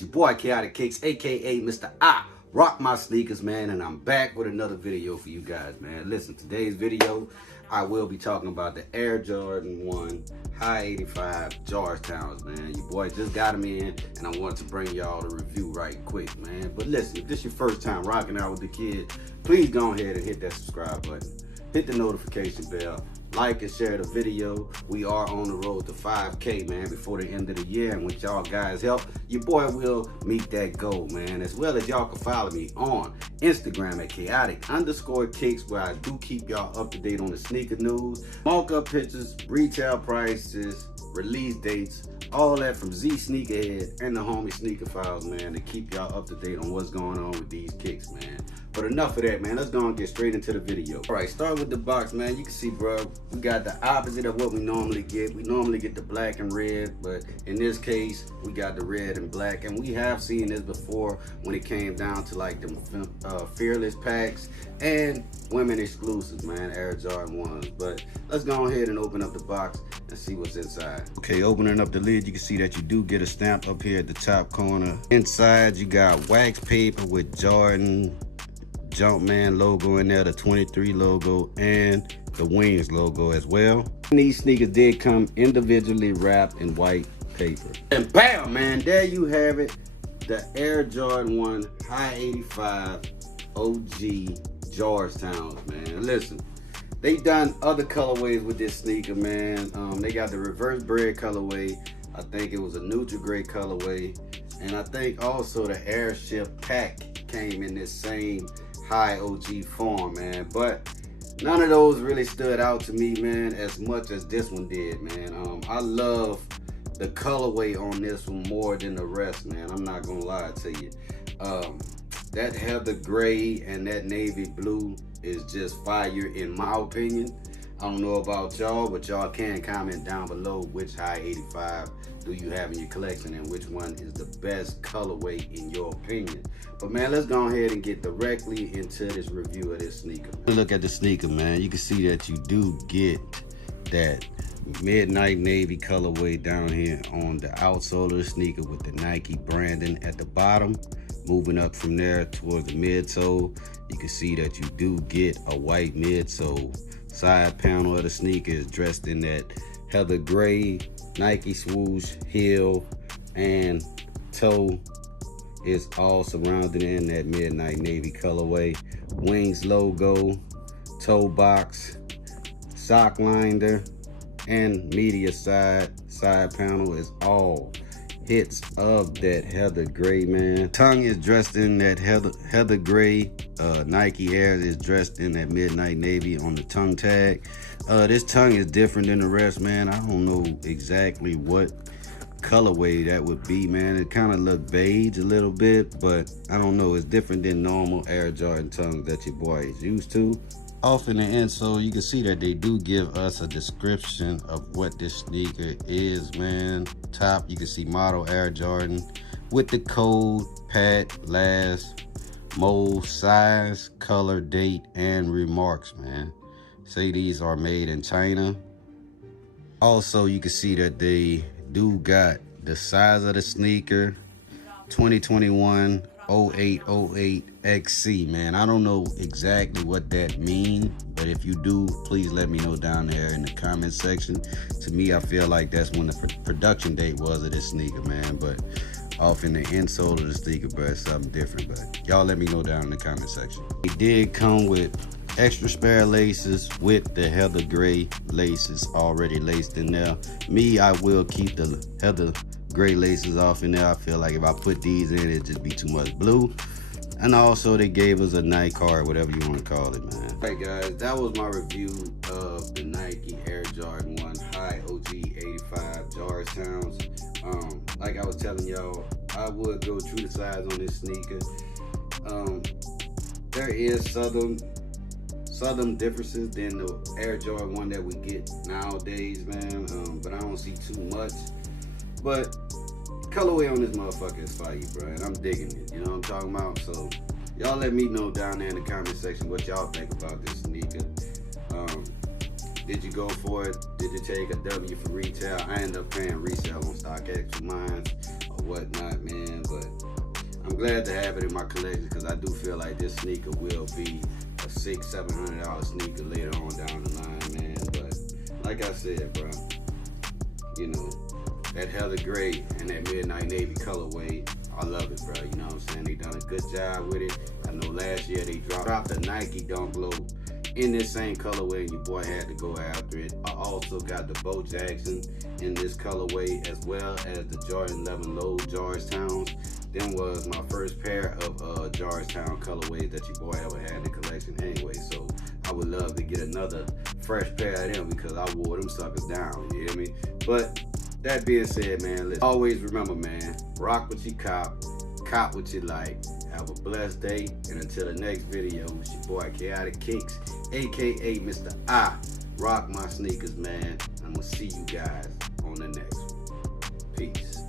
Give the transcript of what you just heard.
It's your boy Chaotic Kicks, aka Mr. I Rock My Sneakers, man, and I'm back with another video for you guys, man. Listen, today's video, I will be talking about the Air Jordan 1 High 85 Georgetowns, man. Your boy just got them in, and I wanted to bring y'all the review right quick, man. But listen, if this your first time rocking out with the kid, please go ahead and hit that subscribe button. Hit the notification bell. Like and share the video. We are on the road to 5K, man, before the end of the year. And with y'all guys' help, your boy will meet that goal, man. As well as y'all can follow me on Instagram at chaotic_kicks, where I do keep y'all up to date on the sneaker news, mock-up pictures, retail prices, release dates, all that from Z Sneakerhead and the homie Sneaker Files, man, to keep y'all up to date on what's going on with these kicks, man. But enough of that, man. Let's go and get straight into the video. All right, start with the box, man. You can see, bro, we got the opposite of what we normally get. We normally get the black and red, but in this case, we got the red and black. And we have seen this before when it came down to like the Fearless packs and women exclusives, man, Air Jordan 1s. But let's go ahead and open up the box and see what's inside. Okay, opening up the lid, you can see that you do get a stamp up here at the top corner. Inside, you got wax paper with Jordan Jumpman logo in there, the 23 logo, and the Wings logo as well. And these sneakers did come individually wrapped in white paper. And bam, man, there you have it. The Air Jordan 1 High 85 OG Georgetowns, man. Listen, they done other colorways with this sneaker, man. They got the reverse bread colorway. I think it was a neutral gray colorway. And I think also the airship pack came in this same high OG form, man. But none of those really stood out to me, man, as much as this one did, man. I love the colorway on this one more than the rest, man. I'm not gonna lie to you. That heather gray and that navy blue is just fire in my opinion. I don't know about y'all, but y'all can comment down below which High 85 do you have in your collection and which one is the best colorway in your opinion. But man, let's go ahead and get directly into this review of this sneaker. Look at the sneaker, man. You can see that you do get that midnight navy colorway down here on the outsole of the sneaker with the Nike branding at the bottom. Moving up from there towards the midsole, you can see that you do get a white midsole. Side panel of the sneaker is dressed in that heather gray Nike swoosh heel, and toe is all surrounded in that midnight navy colorway. Wings logo, toe box, sock liner, and media side panel is all hits of that heather gray, man. Tongue is dressed in that heather gray. Nike Air is dressed in that midnight navy on the tongue tag. This tongue is different than the rest, man. I don't know exactly what colorway that would be, man. It kind of looked beige a little bit, but I don't know. It's different than normal Air Jordan tongues that your boy is used to. Off in the insole, you can see that they do give us a description of what this sneaker is, man. Top, you can see model Air Jordan with the code, pat, last, mold, size, color, date, and remarks, man. Say these are made in China. Also, you can see that they do got the size of the sneaker, 2021 0808 XC, man. I don't know exactly what that means, but if you do, please let me know down there in the comment section. To me, I feel like that's when the production date was of this sneaker, man. But off in the insole of the sneaker, bro, it's something different. But y'all let me know down in the comment section. It did come with extra spare laces with the heather gray laces already laced in there. Me, I will keep the heather gray laces off in there. I feel like if I put these in, it'd just be too much blue. And also they gave us a Nike card, whatever you want to call it, man. All right, guys, that was my review of the Nike Air Jordan 1 High OG 85 Georgetowns. Like I was telling y'all, I would go true to size on this sneaker. There is southern differences than the Air Jordan 1 that we get nowadays, man. But I don't see too much. But colorway on this motherfucker is fire, bro, and I'm digging it. You know what I'm talking about? So y'all let me know down there in the comment section what y'all think about this sneaker. Did you go for it? Did you take a W for retail? I ended up paying resale on StockX for mine. whatnot, man. But I'm glad to have it in my collection because I do feel like this sneaker will be a $600-700 sneaker later on down the line, man. But like I said, bro, you know, that Heather Gray and that Midnight Navy colorway, I love it, bro. You know what I'm saying? They done a good job with it. I know last year they dropped the Nike Dunk Low in this same colorway, and your boy had to go after it. I also got the Bo Jackson in this colorway, as well as the Jordan 11 Low Georgetowns. Them was my first pair of Georgetown colorways that your boy ever had in the collection anyway. So I would love to get another fresh pair of them because I wore them suckers down, you hear me? But that being said, man, let's always remember, man, rock what you cop what you like. Have a blessed day, and until the next video, it's your boy Chaotic Kicks, aka Mr. I Rock My Sneakers, man. I'm gonna see you guys on the next one. Peace.